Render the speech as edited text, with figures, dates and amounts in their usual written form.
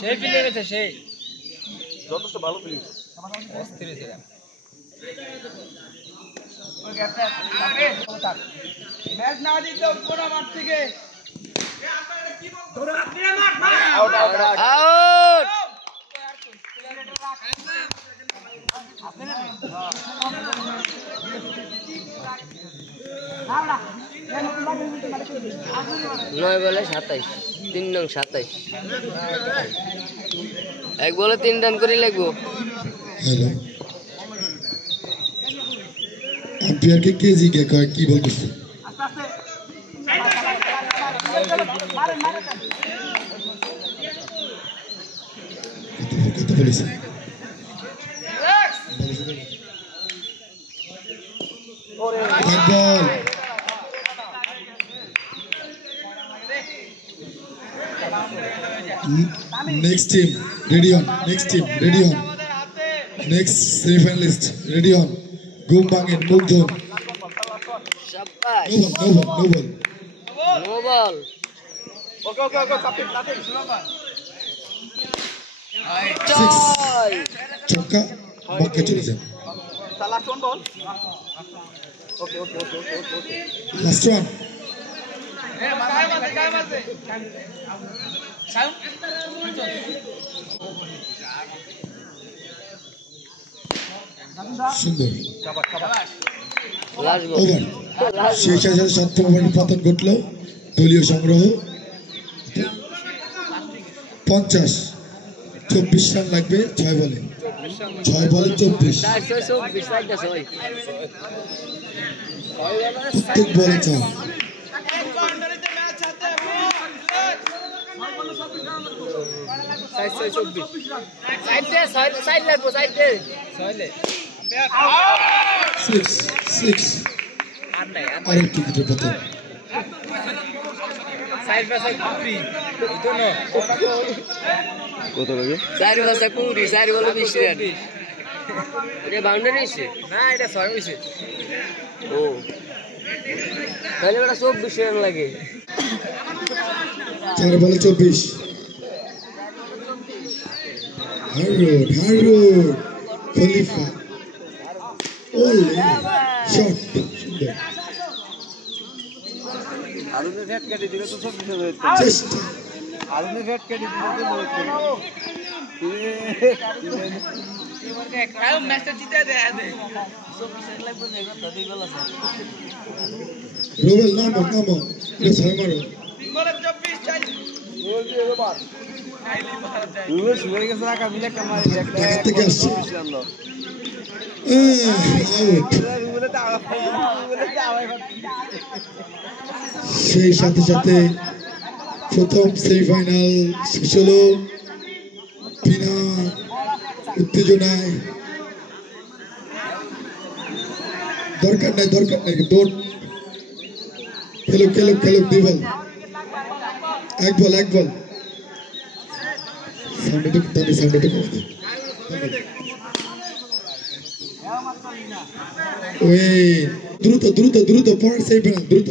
সেই ফিল্ডিং আছে সেই যথেষ্ট ভালো ফিল্ডিং অস্থির ছিল ওই গ্যাপটা থাকে থাক ম্যাচ না দিতে কোন মাঠ থেকে ধরো আপনি মাঠ আউট আউট আউট নয় বলে 27 3 নং 27 এক বলে 3 রান করে লাগবো হ্যালো আম্পায়ার কে কেজি কে কয় কি বলতেছে কত বলেছে বল next team ready on next semi-finalist ready on Gumbangin Mugdon shabash no ball okay kapit six chokka mokka chole jabe last one ball okay last one সুন্দর ওভার শেষ হাজার 7 ওভারে পতন ঘটল দলীয় সংগ্রহ 50 24 রান লাগবে 6 বলে 24 প্রত্যেক বলে 4 6 আরেকটু কিছু পতন কত লাগে 4 বলে 20 4 বলে 20 রান এটা বাউন্ডারি আছে না এটা 6 হইছে ও তাহলে ওটা 24 রান লাগে 4 বলে 24 হারুন খলিফা ওলে শট সুন্দর আলুতে ফ্যাট কেটে দিলে তো সব কিছু হয়ে চেষ্টা আলুতে ফ্যাট কেটে দিলে তো বহুত কাল ম্যাচটা জিতে দেয় রোবেল নামো এটা ছয় মারো 3 বলে 24 চাই গোল দিয়ে এবার রুবে শুয়ে গেছে রাখা মিলে একটা মারি একটা থেকে আসছে আমরা আউট রুবে দাও সেই সাথে প্রথম সেমিফাইনাল শেষ হলো বিনা উত্তেজনায় দরকার নাই দৌড় খেলুক 2 বল 1 বল সাউন্ডটা কমে দে ওই দ্রুত পয়েন্ট সেমিফাইনাল দ্রুত